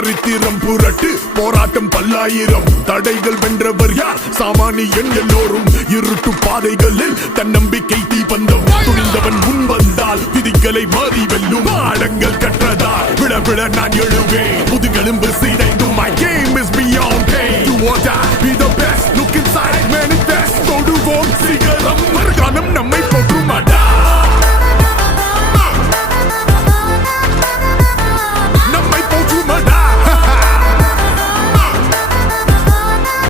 சரித்திரம் புரட்டு போராட்டம் பல்லாயிரம் தடைகள் வென்றவர் யார் சாமானியன் எல்லோரும் இருட்டு பாதைகளில் தன்னம்பிக்கை தீபந்தம் துணிந்தவன் முன் வந்தால் விதிகளை மாறி வெல்லும் ஆழங்கள் கற்றதால் விழ விழ நான் எழுவேன் முதுகெலும்பு சிதைந்தும் my game is beyond pain do or die be the best look inside manifest தொடுவோம் சிகரம் மறுகாலம் நம்மை